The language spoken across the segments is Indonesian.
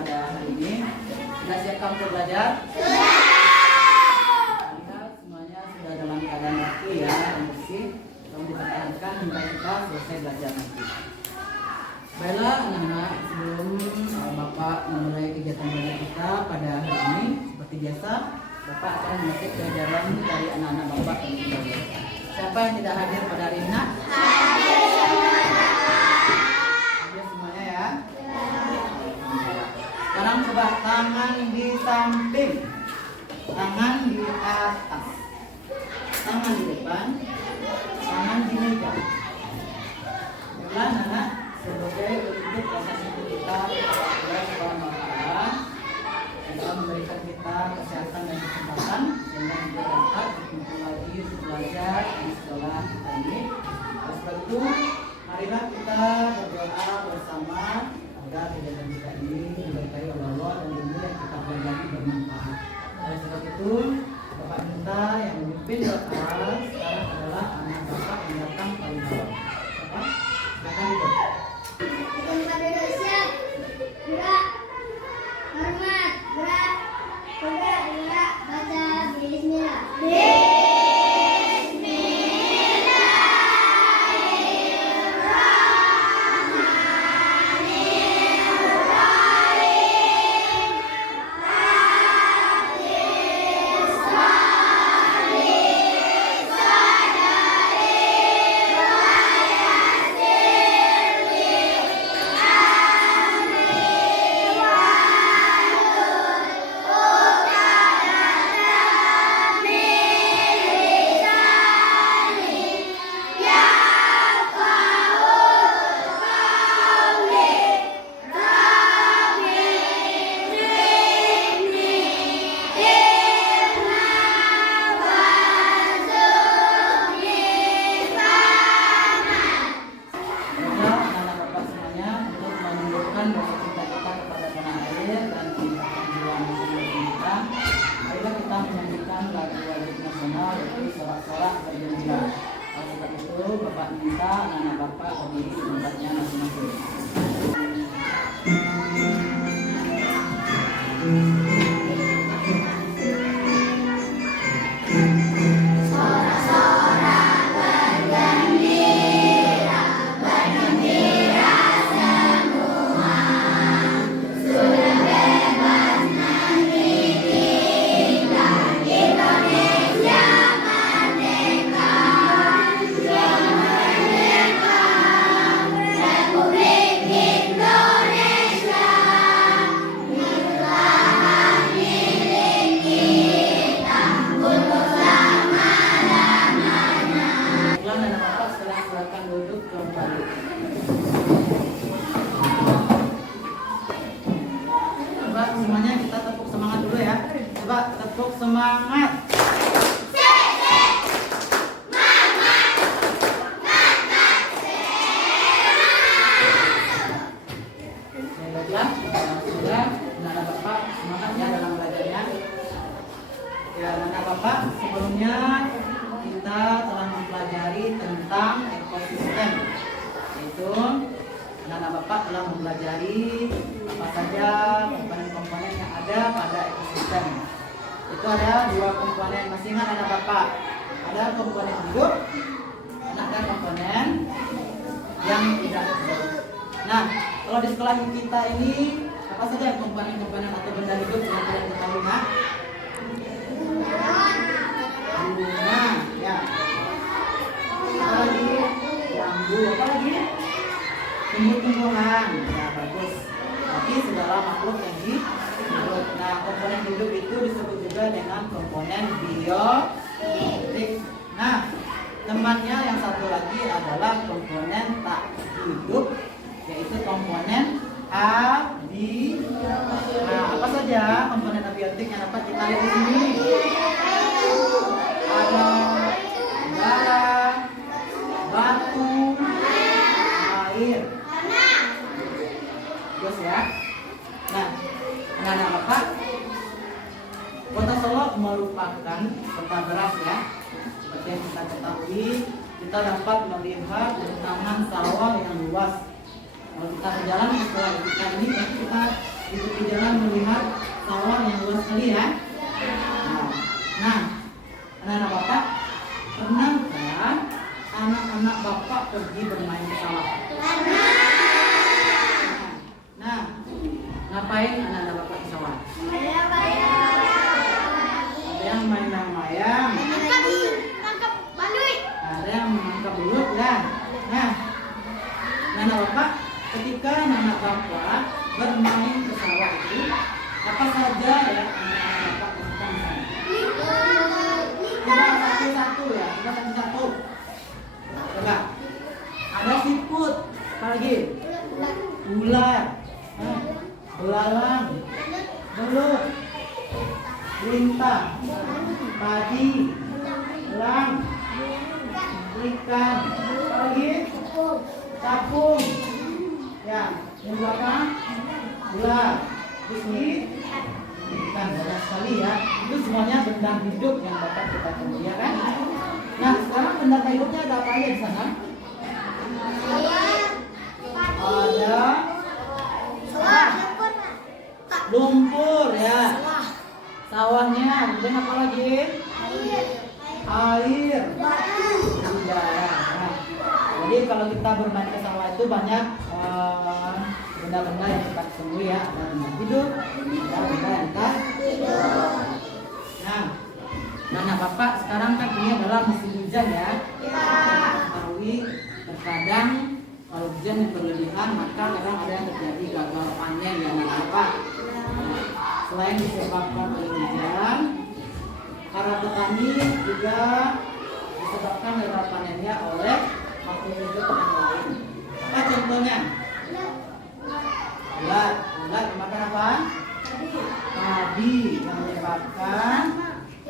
pada hari ini. Sudah siapkah untuk belajar? Lihat semuanya sudah dalam keadaan rapi ya, dan bersih. Tolong dipertahankan hingga kita selesai belajar nanti. Baiklah anak-anak, sebelum Bapak memulai kegiatan belajar kita pada hari ini, seperti biasa, Bapak akan mengetik pelajaran dari anak-anak Bapak terlebih dahulu. Siapa yang tidak hadir pada hari ini? Hadir semuanya ya. Sekarang coba tangan di samping, tangan di atas, tangan di depan, tangan di meja. Baiklah anak-anak, sebagai bentuk rasa syukur kita kepada Tuhan Maha Esa yang telah memberikan kita kesehatan dan kesempatan sehingga kita dapat berkumpul lagi untuk belajar di sekolah kita ini. Oleh sebab itu, marilah kita berdoa bersama agar kegiatan kita ini diberkahi oleh Allah dan ilmu yang kita pelajari bermanfaat. Oleh sebab itu, Bapak minta yang memimpin doa sekarang adalah anak Bapak yang datang paling bawah. Bapak, silakan duduk. Tempat duduk siap. Gerak. Hormat. Gerak. Gerak. Gerak. Baca bismillah. Bapak minta anak Bapak berdiri di tempatnya masing-masing. Semuanya kita tepuk semangat dulu ya. Coba tepuk semangat. Baiklah, sudah anak Bapak semangatnya dalam belajarnya. Ya, anak Bapak, sebelumnya kita telah mempelajari tentang ekosistem, yaitu anak Bapak telah mempelajari apa saja komponen-komponen yang ada pada ekosistem. Itu ada dua komponen, masih ingat anak Bapak? Ada komponen hidup, ada komponen yang tidak hidup. Nah, kalau di sekolah kita ini apa saja komponen-komponen atau benda hidup yang kalian ketahui? Bunga, ya. Apa lagi? Bambu, apa lagi? Tumbuh-tumbuhan, ya bagus. Tapi segala makhluk yang hidup. Nah, komponen hidup itu disebut juga dengan komponen biotik. Nah, temannya yang satu lagi adalah komponen tak hidup, yaitu komponen abiotik. Nah, apa saja komponen abiotik yang dapat kita lihat di sini? Ada udara, batu, air. Terus ya. Nah, anak-anak Bapak, Kota Solo merupakan kota beras ya. Seperti yang kita ketahui, kita dapat melihat taman sawah yang luas. Kalau kita berjalan ke sekolah kita ini, kita ikuti jalan melihat sawah yang luas sekali ya. Nah, anak-anak bapak, pernah nggak anak-anak bapak pergi bermain ke sawah? Nah, ngapain anak-anak bapak ke sawah? Ada yang main mayang, ada yang menangkap belut ya. Nah, anak bapak, ketika anak bapak bermain ke sawah itu, apa saja ya anak bapak lakukan di sana? Coba satu-satu ya, coba satu-satu. Coba. Ada siput, apa lagi? Ular, belalang, belut, lintah, padi, elang, ikan, apa lagi? Capung, ya, yang belakang, ular, terus ini ikan, banyak sekali ya. Itu semuanya benda hidup yang dapat kita temui ya kan? Nah, sekarang benda hidupnya ada apa aja di sana? Ada lumpur ya, sawahnya, kemudian apa lagi? Air, udara. Nah, jadi kalau kita bermain ke sawah itu banyak benda-benda yang kita temui ya, ada benda hidup, ada benda yang tak hidup. Nah, bapak sekarang kan ini adalah musim hujan ya. Ketahui terkadang kalau hujan yang berlebihan maka kadang ada yang terjadi gagal panen ya anak bapak. Selain disebabkan oleh hujan, para petani juga disebabkan gagal panennya oleh makhluk hidup yang lain. Apa contohnya? Ulat dimakan apa? Padi, yang menyebabkan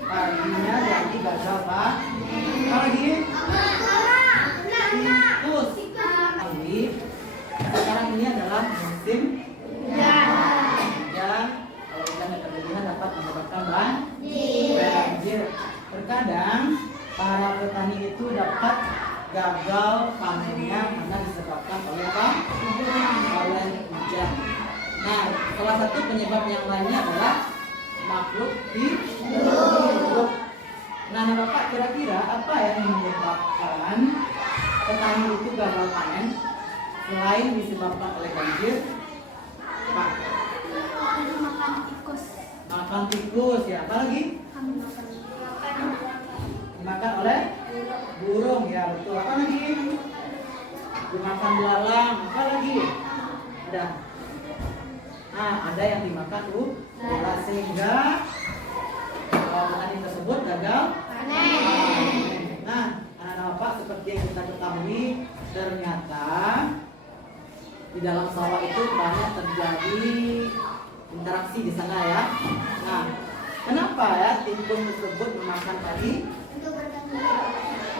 padinya jadi gagal pak. Apa lagi? Tikus. Sekarang ini adalah musim hujan. Kalau hujan yang berlebihan dapat menyebabkan banjir. Terkadang para petani itu dapat gagal panennya karena disebabkan oleh apa? Oleh hujan. Nah, salah satu penyebab yang lainnya adalah makhluk hidup. Nah, bapak kira-kira apa yang menyebabkan petani itu gagal panen selain disebabkan oleh banjir? Pak? Makan tikus ya. Apa lagi? Dimakan oleh burung ya, betul. Apa lagi? Dimakan belalang. Apa lagi? Ada yang dimakan ular sehingga petani tersebut gagal panen. Nah, anak-anak bapak, seperti yang kita ketahui, ternyata di dalam sawah itu banyak terjadi interaksi di sana ya. Nah, kenapa ya tikus tersebut memakan tadi?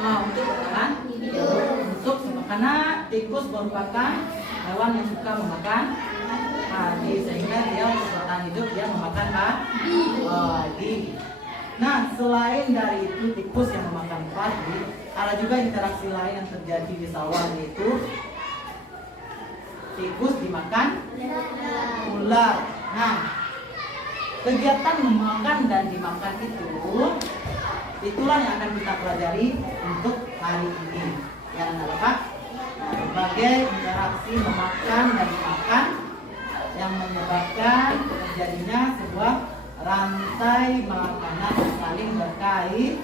Untuk bertahan hidup. Karena tikus merupakan hewan yang suka memakan padi, sehingga dia untuk bertahan hidup dia memakan padi. Nah, selain dari itu tikus yang memakan padi, ada juga interaksi lain yang terjadi di sawah, yaitu tikus dimakan ular. Nah, kegiatan memakan dan dimakan itulah yang akan kita pelajari untuk hari ini ya anak bapak. Berbagai interaksi memakan dan dimakan yang menyebabkan terjadinya sebuah rantai makanan saling berkaitan.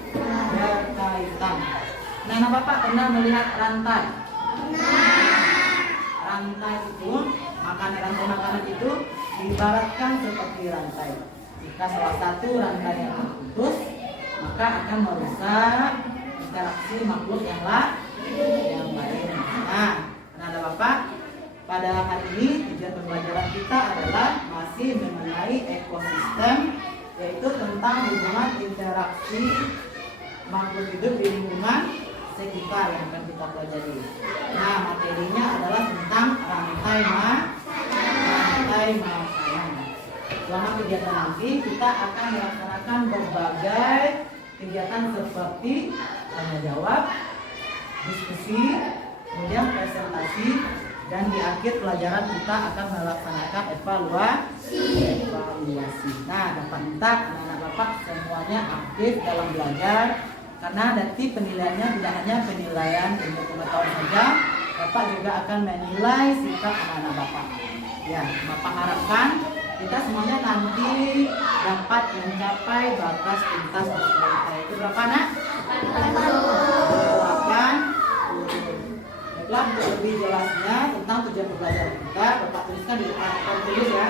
Nah, anak bapak pernah melihat rantai? Rantai itu, rantai makanan itu diibaratkan seperti rantai. Jika salah satu rantai yang terputus, maka akan merusak interaksi makhluk yang lain. Nah, anak bapak, pada hari ini tujuan pembelajaran kita adalah masih mengenai ekosistem, yaitu tentang hubungan interaksi makhluk hidup di lingkungan sekitar yang akan kita pelajari. Nah, materinya adalah tentang rantai makanan. Selama kegiatan nanti kita akan melaksanakan berbagai kegiatan seperti tanya jawab, diskusi, kemudian presentasi, Dan di akhir pelajaran kita akan melaksanakan evaluasi. Nah, dapat minta anak-anak Bapak semuanya aktif dalam belajar, karena nanti penilaiannya tidak hanya penilaian ilmu pengetahuan saja, Bapak juga akan menilai sikap anak-anak Bapak. Ya, Bapak harapkan kita semuanya nanti dapat mencapai batas pintas nasional kita. Itu berapa, Nak? 8. Baiklah, untuk lebih jelasnya tentang tujuan pembelajaran kita, Bapak tuliskan di depan. Bapak tulis ya.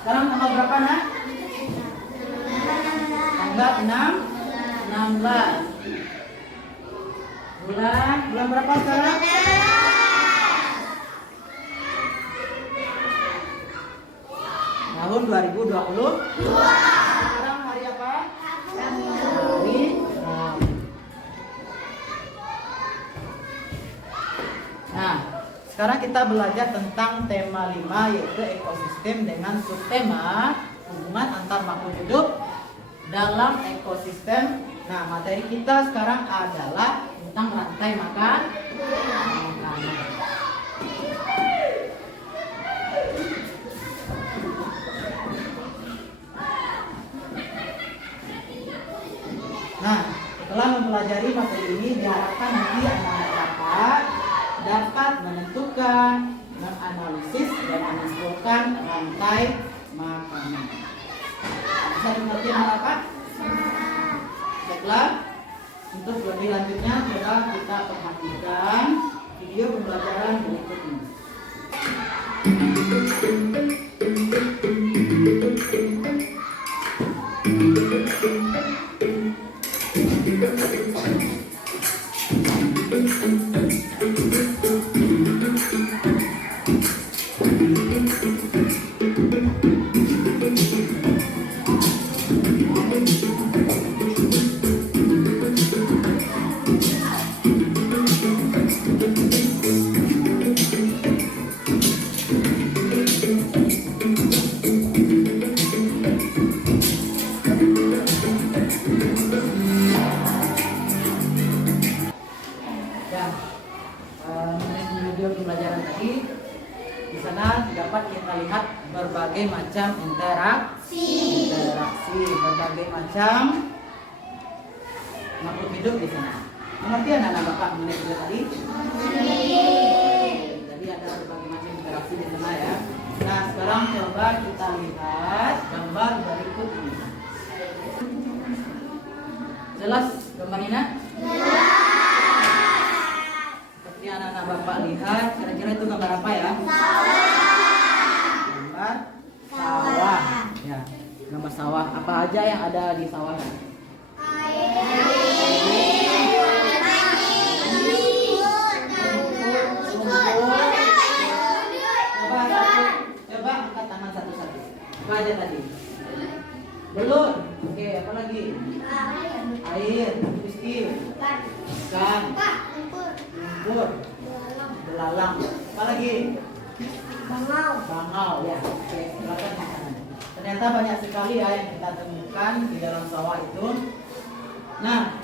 Sekarang tanggal berapa, Nak? Tanggal 16. Bulan berapa sekarang? Tahun 2020. Sekarang hari apa? Hari Rabu. Nah, sekarang kita belajar tentang tema 5, yaitu ekosistem dengan subtema hubungan antar makhluk hidup dalam ekosistem. Nah, materi kita sekarang adalah tentang rantai makanan. Nah, setelah mempelajari materi ini, diharapkan nanti anak-anak Bapak dapat menentukan, menganalisis, dan menyimpulkan rantai makanan. Bisa dimengerti anak Bapak? Baiklah, untuk lebih lanjutnya coba kita perhatikan video pembelajaran berikut ini. Video pembelajaran tadi, di sana dapat kita lihat berbagai macam interaksi, berbagai macam makhluk hidup di sana. Mengerti anak-anak Bapak mengenai video tadi? Jadi ada berbagai macam interaksi di sana ya. Nah, sekarang coba kita lihat gambar berikut ini. Jelas gambar ini? Seperti anak-anak Bapak lihat, kira-kira itu gambar apa ya? Gambar sawah. Ya, gambar sawah. Apa aja yang ada di sawahnya? Coba angkat tangan satu-satu. Apa aja tadi? Belum. Oke, apa lagi? Air, miskin, ikan, lumpur, belalang. Apa lagi? Bangau. Ya. Oke, silakan makanan. Ternyata banyak sekali ya yang kita temukan di dalam sawah itu. Nah,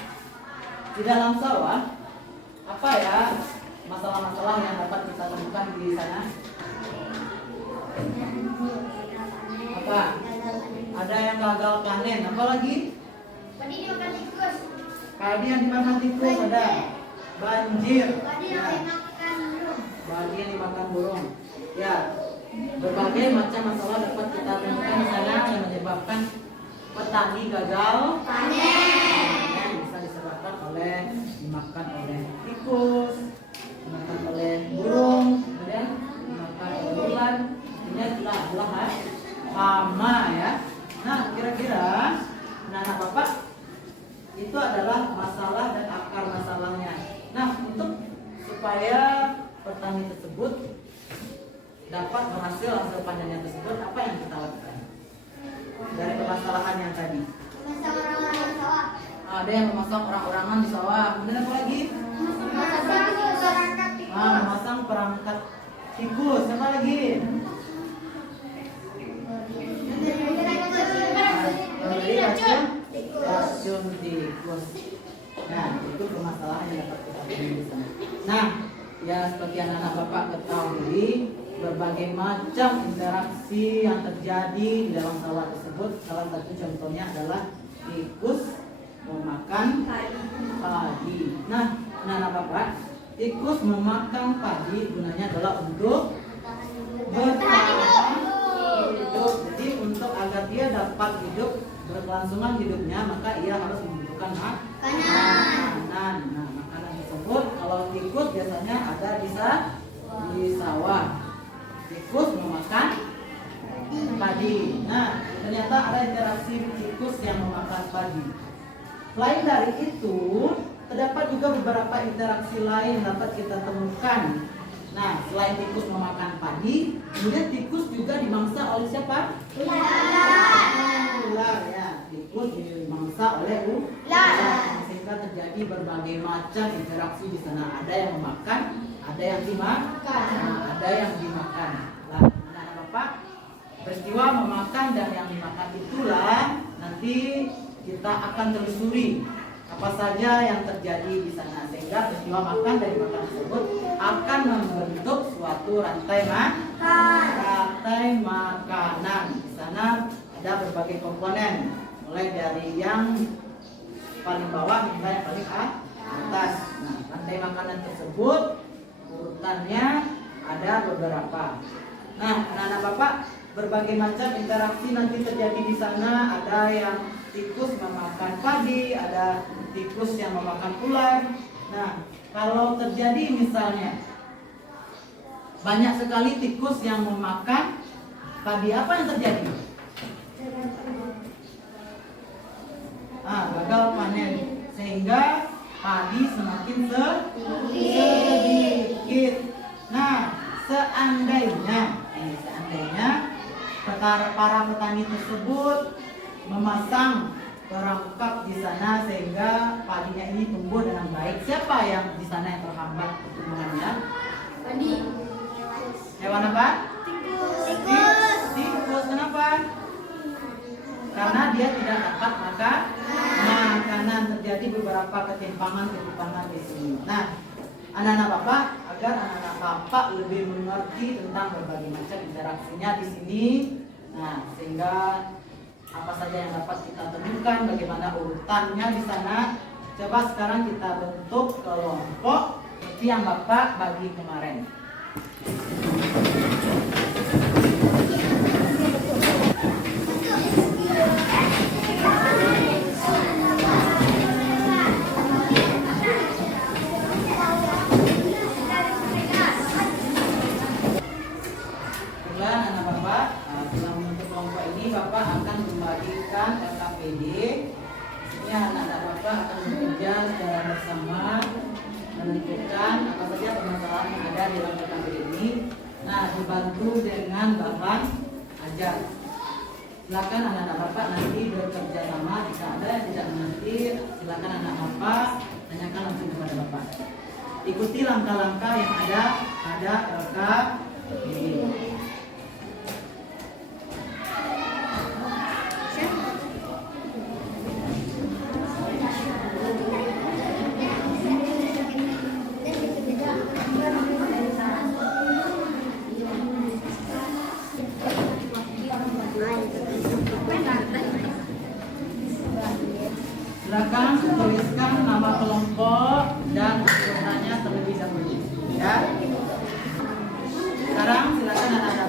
di dalam sawah apa ya masalah-masalah yang dapat kita temukan di sana? Apa? Ada yang gagal panen. Apa lagi? Padi dimakan tikus. Padi yang dimakan tikus ada. Banjir. Padi yang dimakan burung. Padi yang dimakan burung. Ya, berbagai macam masalah dapat kita temukan di sana yang menyebabkan petani gagal panen. Bisa disebabkan oleh dimakan oleh tikus, dimakan oleh burung, kemudian dimakan oleh ular. Ini adalah hama ya. Nah, kira-kira anak-anak Bapak itu adalah masalah dan akar masalahnya. Nah, untuk supaya petani tersebut dapat berhasil hasil panennya tersebut, apa yang kita lakukan dari permasalahan yang tadi? Memasang orang-orang di sawah. Ada yang memasang orang-orangan di sawah. Kemudian apa lagi? Memasang perangkat tikus. Apa lagi? Memberi racun tikus. Nah, itu permasalahan yang dapat kita Nah, ya seperti anak-anak Bapak ketahui, berbagai macam interaksi yang terjadi di dalam sawah tersebut. Salah satu contohnya adalah tikus memakan padi. Nah, anak-anak Bapak, tikus memakan padi gunanya adalah untuk bertahan hidup. Jadi untuk agar dia dapat hidup berkelangsungan hidupnya, maka ia harus membutuhkan makanan. Nah, makanan tersebut kalau tikus biasanya ada di sawah. Tikus memakan padi. Nah, ternyata ada interaksi tikus yang memakan padi. Selain dari itu, terdapat juga beberapa interaksi lain dapat kita temukan. Nah, selain tikus memakan padi, kemudian tikus juga dimangsa oleh siapa? Ular ya. Tikus dimangsa oleh ular. Sehingga terjadi berbagai macam interaksi di sana. Ada yang memakan, ada yang dimakan. Nah, ada yang dimakan. Nah, anak-anak Bapak, peristiwa memakan dan yang dimakan itulah nanti kita akan telusuri apa saja yang terjadi di sana, sehingga peristiwa makan dari makan tersebut akan membentuk suatu rantai makanan. Di sana ada berbagai komponen, mulai dari yang paling bawah hingga yang paling atas. Nah, rantai makanan tersebut urutannya ada beberapa. Nah, anak-anak Bapak, berbagai macam interaksi nanti terjadi di sana. Ada yang tikus memakan padi, ada tikus yang memakan ular. Nah, kalau terjadi misalnya banyak sekali tikus yang memakan padi, apa yang terjadi? Gagal panen, sehingga padi semakin sedikit. Nah, seandainya para petani tersebut memasang perangkap di sana sehingga padinya ini tumbuh dengan baik, siapa yang di sana yang terhambat pertumbuhannya? Padi. Hewan apa? Tikus. Tikus. Kenapa? Karena dia tidak dapat makanan. Terjadi beberapa ketimpangan di sini. Nah, anak-anak Bapak, agar anak-anak Bapak lebih mengerti tentang berbagai macam interaksinya di sini. Nah, sehingga apa saja yang dapat kita temukan, bagaimana urutannya di sana. Coba sekarang kita bentuk kelompok seperti yang Bapak bagi kemarin. Anak Bapak, setelah membentuk kelompok ini, Bapak akan membagikan LKPD. Ini anak-anak Bapak akan bekerja secara bersama menentukan apa saja permasalahan yang ada di dalam LKPD ini. Nah, dibantu dengan bahan ajar. Silakan anak-anak Bapak nanti bekerja sama. Jika ada yang tidak mengerti, silakan anak Bapak tanyakan langsung kepada Bapak. Ikuti langkah-langkah yang ada pada LKPD. Silakan tuliskan nama kelompok dan urutannya terlebih dahulu. Ya. Sekarang silakan anak-anak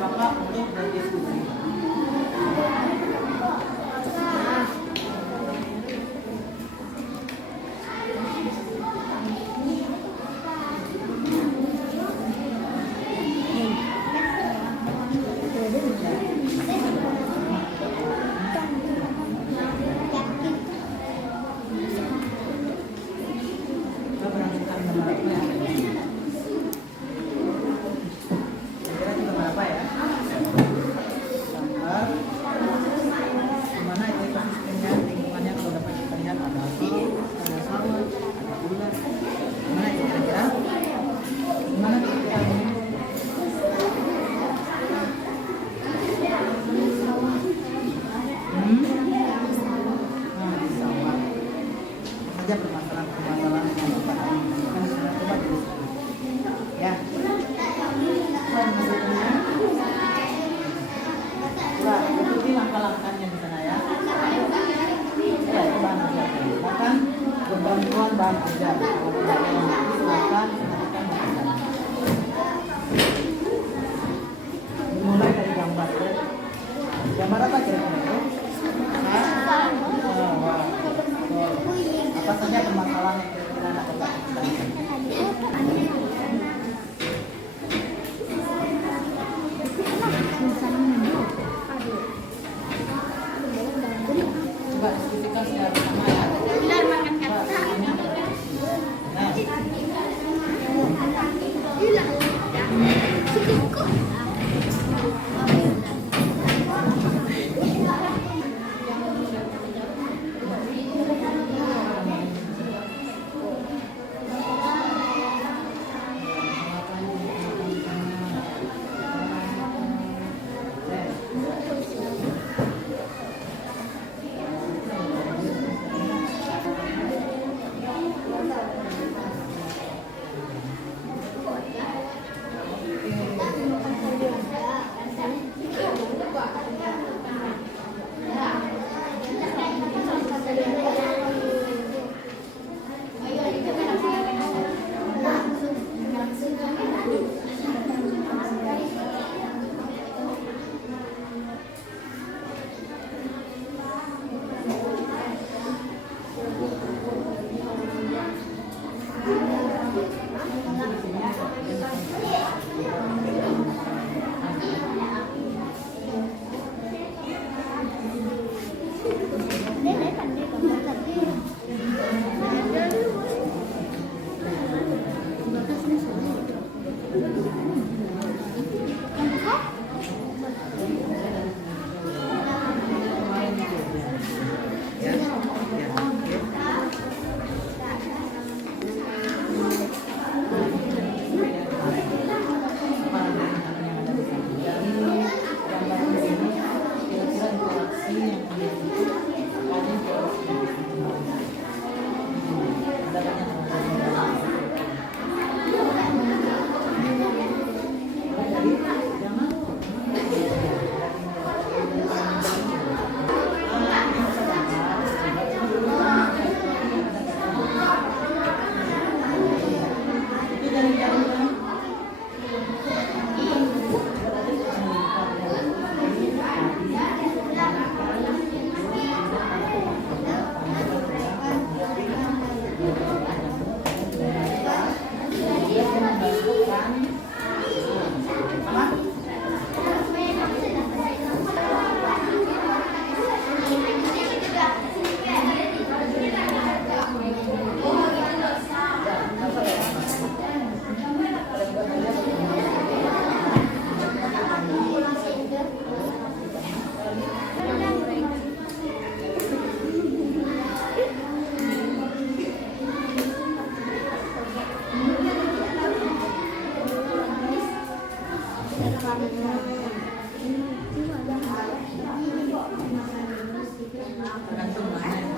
Tergantung mana yang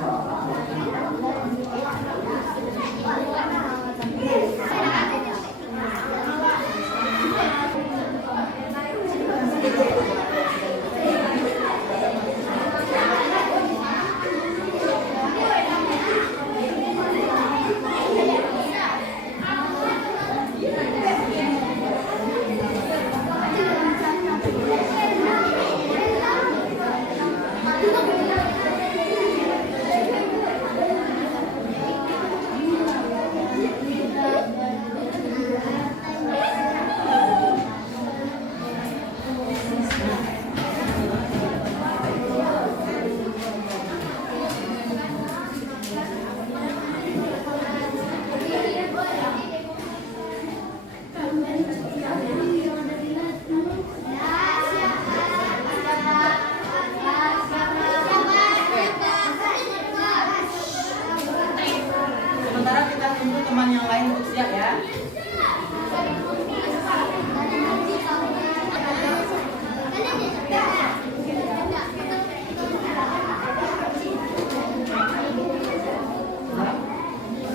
sementara kita tunggu teman yang lain untuk siap ya.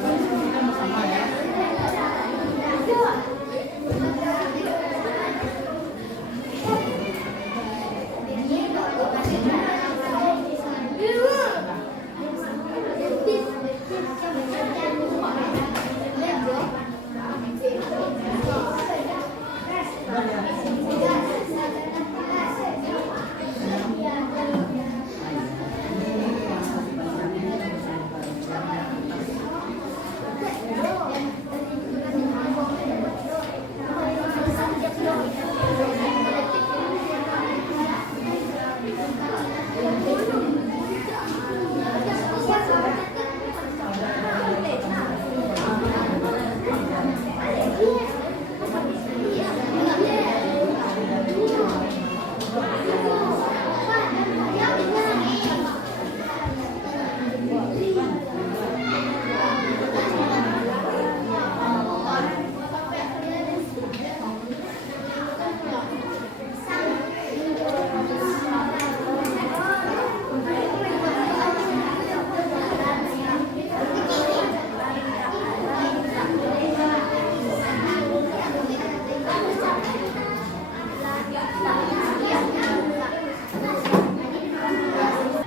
Kita bersama ya.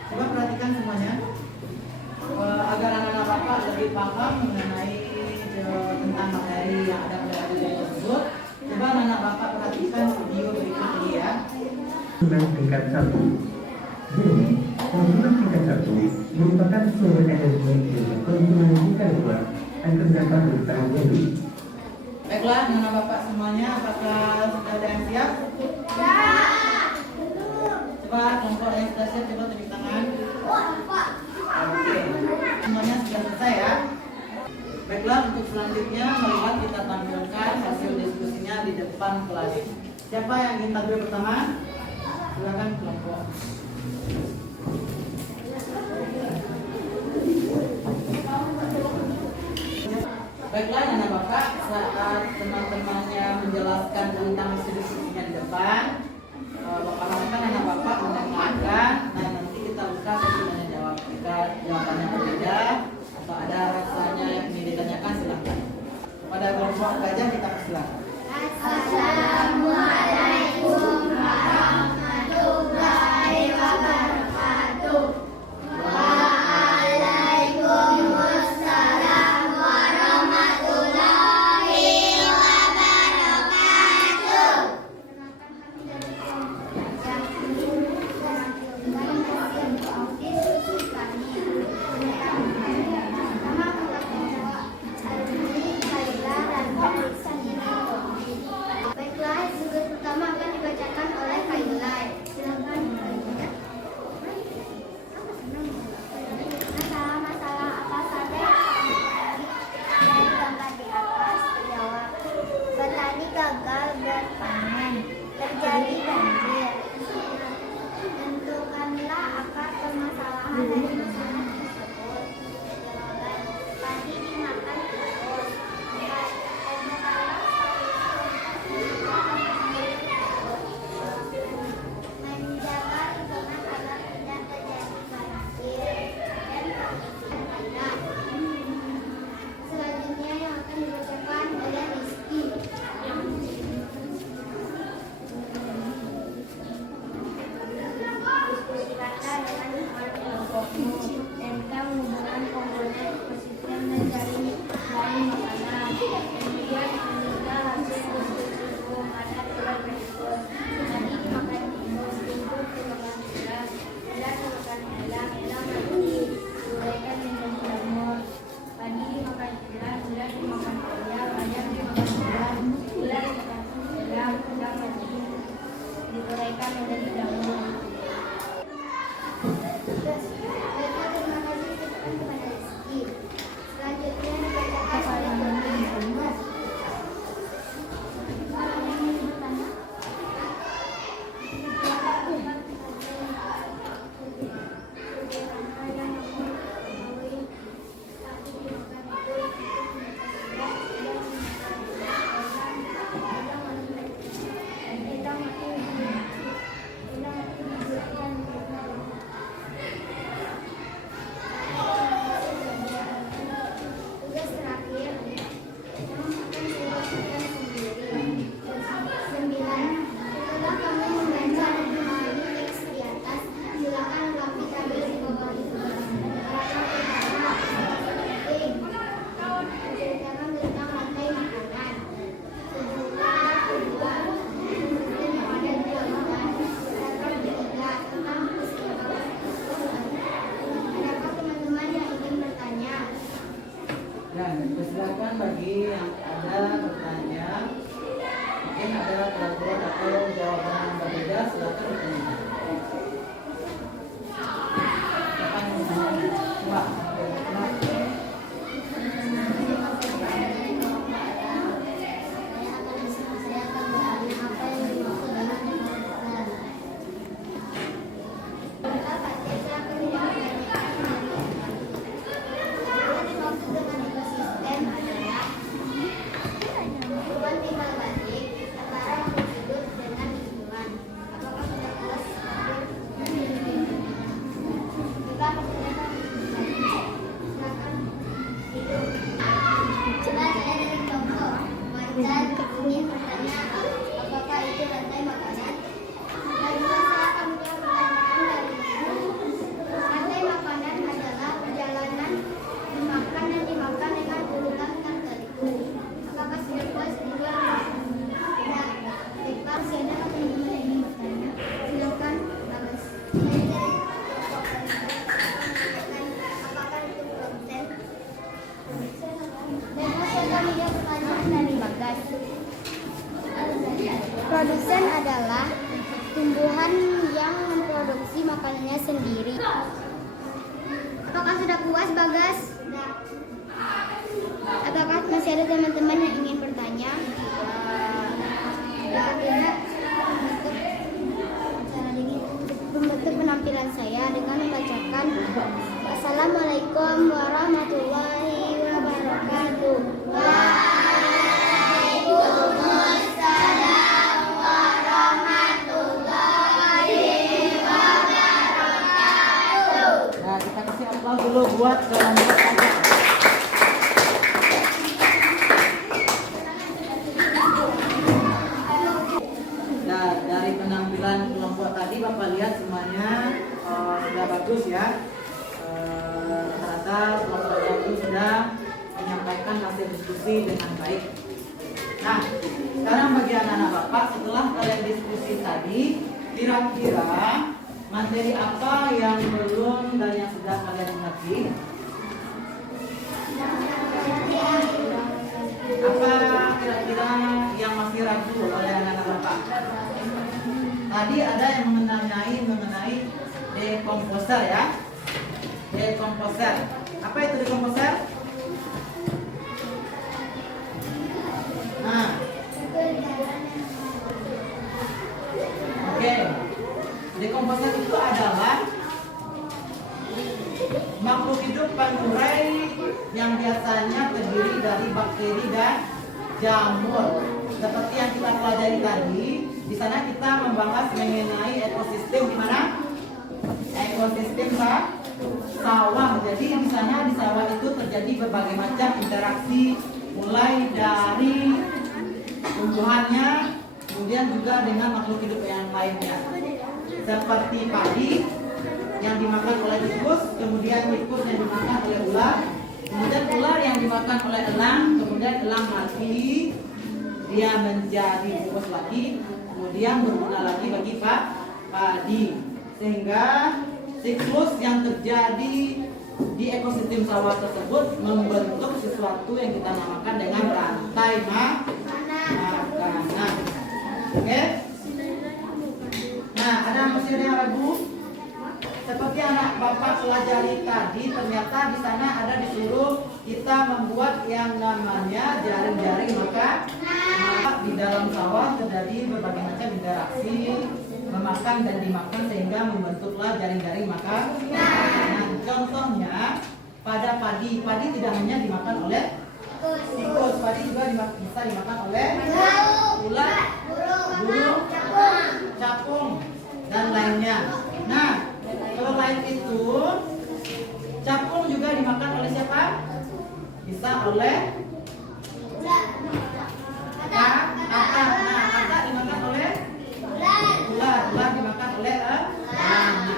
Coba perhatikan semuanya. Agar anak-anak Bapak lebih paham mengenai tentang materi yang ada pada video tersebut. Coba anak-anak Bapak perhatikan video berikut ini ya. Undang tingkat 1. Jadi, undang tingkat 1 merupakan sumber energi yang konsumen tingkat 2 akan dapat bertahan jadi. Baiklah, anak-anak Bapak semuanya, apakah sudah ada yang siap? Coba kelompok yang sudah siap, coba tepuk tangan. Oke, semuanya sudah selesai ya. Baiklah, untuk selanjutnya marilah kita tampilkan hasil diskusinya di depan kelas. Siapa yang ingin tampil pertama? Silakan kelompok. Baiklah, anak Bapak, saat teman-temannya menjelaskan tentang hasil diskusinya di depan, Bapak harapkan anak Bapak mendengarkan dan nanti kita buka sesi tanya jawab. Jika jawabannya berbeda atau ada rasanya yang ingin ditanyakan, silakan. Pada kelompok gajah kita persilakan. Assalamualaikum warahmatullahi wabarakatuh. Waalaikumsalam warahmatullahi wabarakatuh. Baiklah, tugas pertama akan dibacakan oleh Kailai. Silakan. Masalah-masalah apa saja yang gambar di atas? Jawab. Petani gagal berpanen, terjadi banjir. Tentukanlah akar permasalahan dari masalah tersebut. Jawaban. Padi dimakan tikus. lain ada keraguan atau jawaban yang berbeda, silakan bertanya. Silakan bertanya. Coba. Apakah itu rantai makanan? Dan saya akan menjawab pertanyaan dari ibu. Rantai makanan adalah perjalanan dimakan dan dimakan dengan urutan tertentu. Apakah sudah puas dengan masih ada teman-teman yang ingin bertanya? Silakan bagus. Apakah itu produsen? Dan saya akan menjawab pertanyaan dari Bagas. Produsen adalah tumbuhan yang memproduksi makanannya sendiri. Apakah sudah puas, Bagas? Apakah masih ada teman-teman yang ingin bertanya? Tidak. Membentuk penampilan saya dengan membacakan Assalamualaikum warahmatullahi wabarakatuh. Nah, kita kasih aplaus dulu buat kelompok aja. Nah, dari penampilan kelompok tadi Bapak lihat semuanya sudah bagus ya. Rata-rata kelompok itu sudah menyampaikan hasil diskusi dengan baik. Nah, sekarang bagi anak-anak Bapak, setelah kalian diskusi tadi, kira-kira materi apa yang belum dan yang sudah kalian mengerti? Apa kira-kira yang masih ragu oleh anak-anak Bapak? Tadi ada yang mengenai dekomposer ya. Dekomposer. Apa itu dekomposer? Nah. Oke. Dekomposer itu adalah makhluk hidup panurai yang biasanya terdiri dari bakteri dan jamur. Seperti yang kita pelajari tadi, di sana kita membahas mengenai ekosistem di mana? Ekosistem sawah. Jadi di sana di sawah itu terjadi berbagai macam interaksi, mulai dari tumbuhannya, kemudian juga dengan makhluk hidup yang lainnya. Seperti padi yang dimakan oleh tikus, kemudian tikus yang dimakan oleh ular, kemudian ular yang dimakan oleh elang, kemudian elang mati, dia menjadi tikus lagi, kemudian berguna lagi bagi padi. Sehingga siklus yang terjadi di ekosistem sawah tersebut membentuk sesuatu yang kita namakan dengan rantai makanan. Oke? Nah, ada masih ada yang ragu? Seperti anak Bapak pelajari tadi, ternyata di sana ada disuruh kita membuat yang namanya jaring-jaring maka di dalam sawah terjadi berbagai macam interaksi memakan dan dimakan sehingga membentuklah jaring-jaring makanan. Nah, contohnya pada padi tidak hanya dimakan oleh tikus, padi juga bisa dimakan oleh ulat, burung, capung dan lainnya. Nah, selain itu capung juga dimakan oleh siapa? Bisa oleh akar. Nah, akar dimakan oleh ular dimakan oleh elang.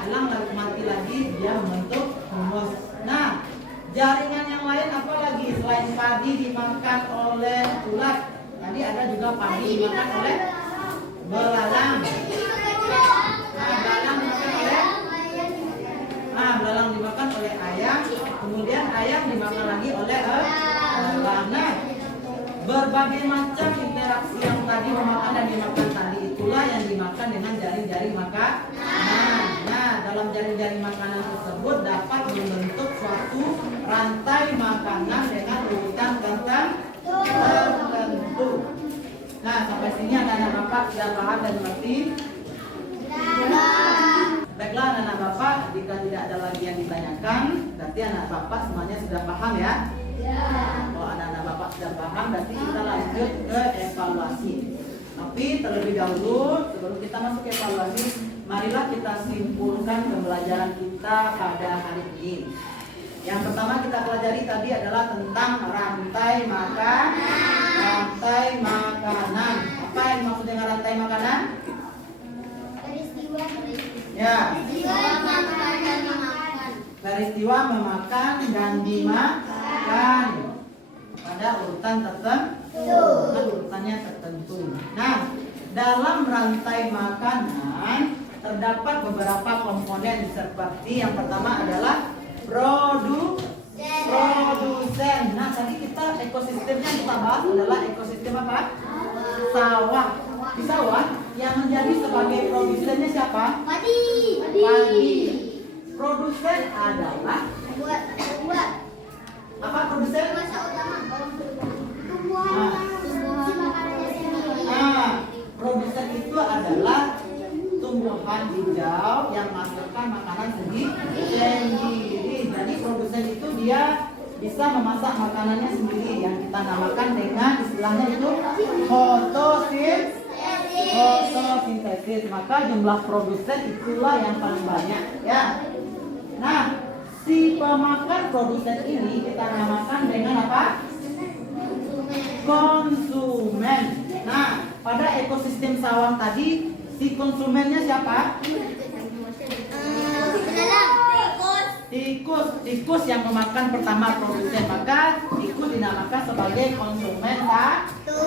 Elang lalu mati lagi, dia membentuk humus. Nah, jaringan yang lain apa lagi selain padi dimakan oleh ulat? Tadi ada juga padi dimakan oleh belalang. Belalang dimakan oleh ayam, kemudian ayam dimakan lagi oleh elang. Nah, berbagai macam interaksi yang tadi memakan dan dimakan tadi itulah yang dimakan dengan jaring-jaring makanan. Nah, dalam jaring-jaring makanan tersebut dapat membentuk suatu rantai makanan dengan urutan tertentu. Nah, sampai sini anak-anak Bapak sudah paham dan mengerti? Baiklah anak-anak Bapak, jika tidak ada lagi yang ditanyakan, berarti anak Bapak semuanya sudah paham ya? Kalau anak-anak Bapak sudah paham, berarti kita lanjut ke evaluasi. Tapi terlebih dahulu, sebelum kita masuk ke evaluasi, marilah kita simpulkan pembelajaran kita pada hari ini. Yang pertama kita pelajari tadi adalah tentang rantai makanan. Apa yang dimaksud dengan rantai makanan? Ya. Peristiwa memakan dan dimakan pada urutan tertentu. Urutannya tertentu. Nah, dalam rantai makanan terdapat beberapa komponen seperti yang pertama adalah produsen. Nah, tadi kita ekosistemnya kita bahas adalah ekosistem apa? Sawah. Di sawah yang menjadi sebagai produsennya siapa? Padi. Produsen adalah apa produsen? Produsen itu adalah tumbuhan hijau yang menghasilkan makanan sendiri. Jadi produsen itu dia bisa memasak makanannya sendiri yang kita namakan dengan istilahnya itu fotosintesis. Maka jumlah produsen itulah yang paling banyak ya. Nah, si pemakan produsen ini kita namakan dengan apa? Konsumen. Nah, pada ekosistem sawah tadi si konsumennya siapa? Tikus yang memakan pertama produsen, maka tikus dinamakan sebagai konsumen satu.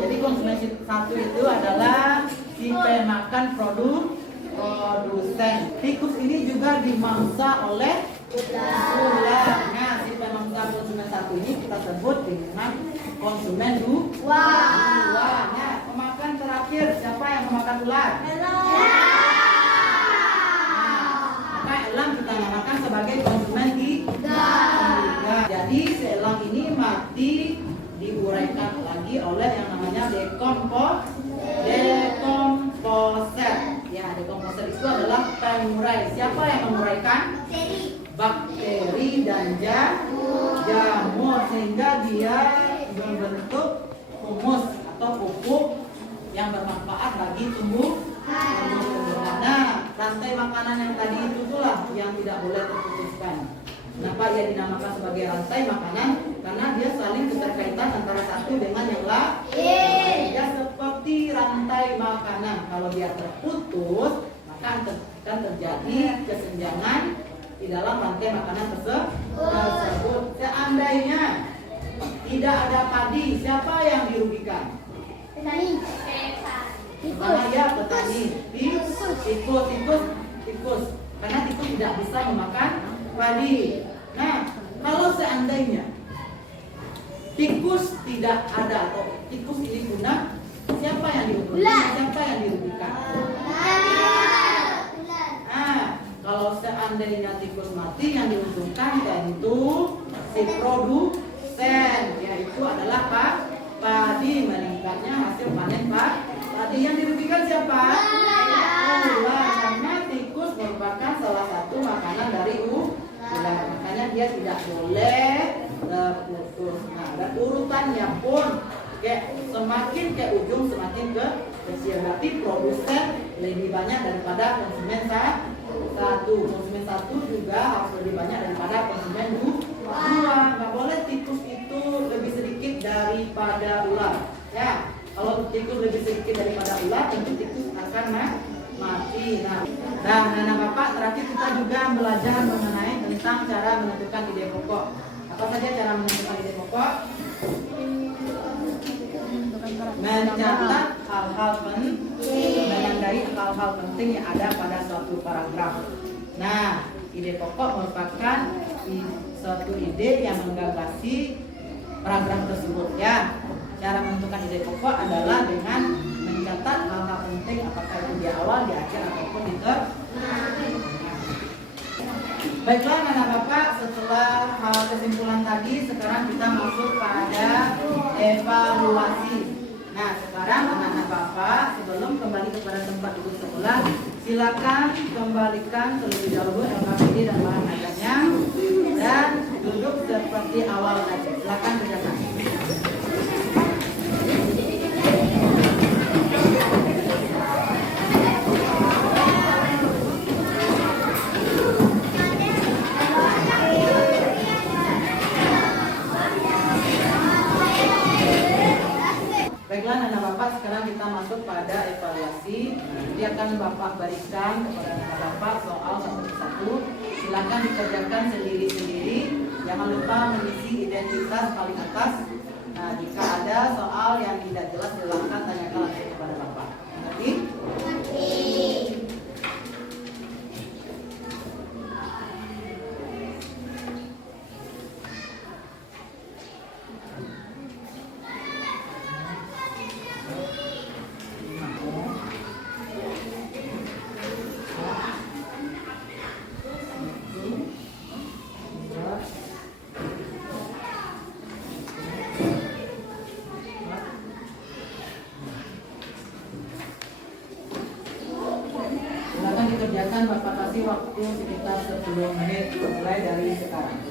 Jadi konsumen satu itu adalah si pemakan produsen. Tikus ini juga dimangsa oleh ular. Nah, si pemangsa konsumen satu ini kita sebut dengan konsumen dua. Nah, pemakan terakhir siapa yang memakan ular? Elang kita namakan sebagai konsumen tiga. Jadi seelang ini mati diuraikan lagi oleh yang namanya dekomposer. Ya, dekomposer itu adalah pengurai. Siapa yang menguraikan? Bakteri dan jamur sehingga dia membentuk humus atau pupuk yang bermanfaat bagi tumbuhan. Nah, rantai makanan yang tadi itu itulah yang tidak boleh terputuskan. Kenapa ia dinamakan sebagai rantai makanan? Karena dia saling keterkaitan antara satu dengan yang lain. Ya, seperti rantai makanan. Kalau dia terputus, maka akan terjadi kesenjangan di dalam rantai makanan tersebut. Seandainya tidak ada padi, siapa yang dirugikan? Petani. Mana ya petani? Tikus. Karena tikus tidak bisa memakan padi. Nah, kalau seandainya tikus tidak ada atau tikus ini punah, siapa yang diuntungkan? Siapa yang dirugikan? Nah, kalau seandainya tikus mati, yang diuntungkan tentu si produsen, yaitu adalah padi, meningkatnya hasil panen padi. Yang dirugikan siapa? Ular, karena tikus merupakan salah satu makanan dari ular. Makanya dia tidak boleh terputus. Nah, dan urutannya pun semakin ke ujung semakin ke kecil. Berarti produsen lebih banyak daripada konsumen satu. Konsumen satu juga harus lebih banyak daripada konsumen dua. Nggak boleh tikus itu lebih sedikit daripada ular. Ya, kalau tikus lebih sedikit daripada ular, tentu tikus akan mati. Nah, anak Bapak, terakhir kita juga belajar mengenai tentang cara menentukan ide pokok. Apa saja cara menentukan ide pokok? Mencatat hal-hal penting, menandai hal-hal penting yang ada pada suatu paragraf. Nah, ide pokok merupakan suatu ide yang menggagasi paragraf tersebut ya. cara menentukan ide pokok adalah dengan mencatat hal-hal penting, apakah itu di awal, di akhir, ataupun di tengah. Baiklah anak bapak, setelah hal kesimpulan tadi, sekarang kita masuk pada evaluasi. Nah, sekarang anak-anak bapak, sebelum kembali kepada tempat duduk semula, silakan kembalikan terlebih dahulu LKPD dan bahan ajarnya dan duduk seperti awal tadi. Silakan kerjakan. Baiklah anak bapak, sekarang kita masuk pada evaluasi. Nanti akan bapak berikan kepada anak bapak soal satu persatu. Silakan dikerjakan sendiri-sendiri. Jangan lupa mengisi identitas paling atas. Nah, jika ada soal yang tidak jelas, silakan tanyakan langsung kepada bapak. Mengerti? Silakan dikerjakan, bapak kasih waktu sekitar 10 menit mulai dari sekarang.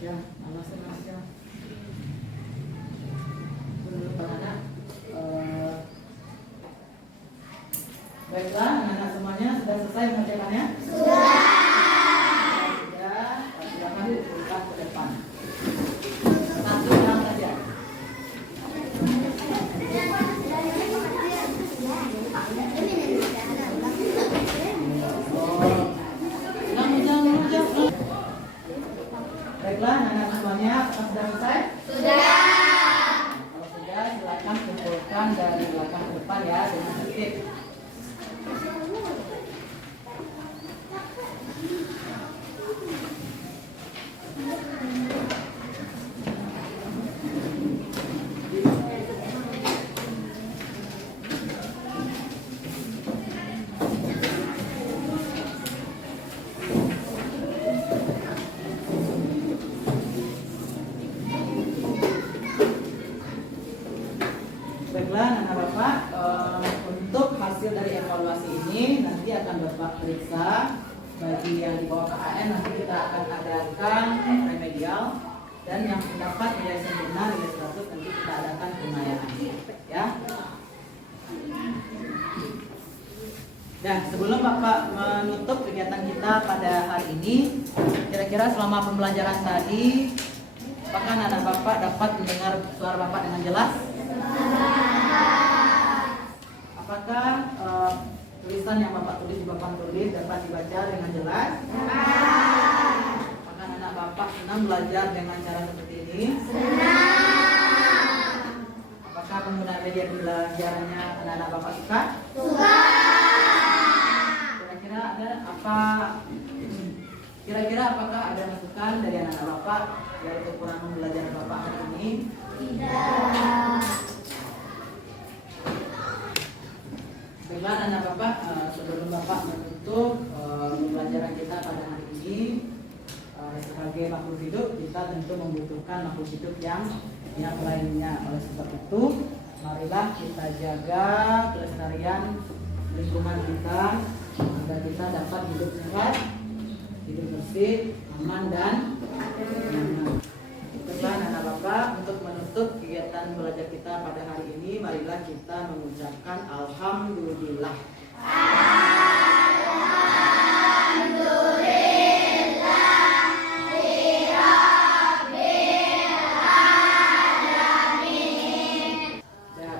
Ya, alasan aja. Menurut anak, baiklah, anak-anak semuanya sudah selesai mengerjakannya? Sudah. Silakan dibuka ke depan. Satu hal saja. Baiklah, anak semuanya apakah sudah selesai? Sudah. Kalau sudah, silakan kumpulkan dari belakang ke depan ya dengan tertib. Baiklah, anak bapak, untuk hasil dari evaluasi ini nanti akan bapak periksa. Bagi yang di bawah KAN nanti kita akan adakan remedial, dan yang mendapat nilai sempurna nilai 100 nanti kita adakan penilaian, ya. Dan sebelum bapak menutup kegiatan kita pada hari ini, kira-kira selama pembelajaran tadi, apakah anak bapak dapat mendengar suara bapak dengan jelas? Apakah tulisan yang Bapak tulis di papan tulis dapat dibaca dengan jelas? Apakah anak Bapak senang belajar dengan cara seperti ini? Apakah penggunaan media pembelajarannya anak-anak Bapak suka? Kira-kira apakah ada masukan dari anak-anak Bapak dari kekurangan belajar Bapak hari ini? Baiklah anak Bapak, sebelum Bapak menutup pembelajaran kita pada hari ini, sebagai makhluk hidup kita tentu membutuhkan makhluk hidup yang lainnya. Oleh sebab itu, marilah kita jaga kelestarian lingkungan kita agar kita dapat hidup sehat, hidup bersih, aman dan nyaman. Baiklah anak Bapak, untuk menutup kegiatan belajar kita pada hari ini, marilah kita mengucapkan Alhamdulillah.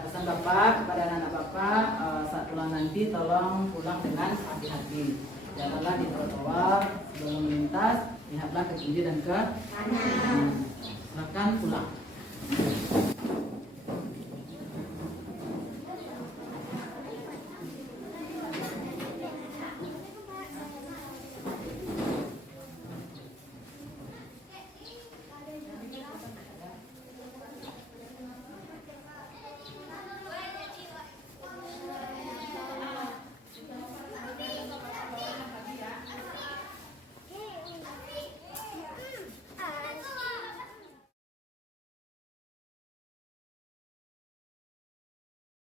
Pesan Bapak kepada anak-anak Bapak, saat pulang nanti tolong pulang dengan hati-hati. Janganlah di trotoar sebelum melintas, lihatlah ke kiri dan ke kanan. Silakan pulang.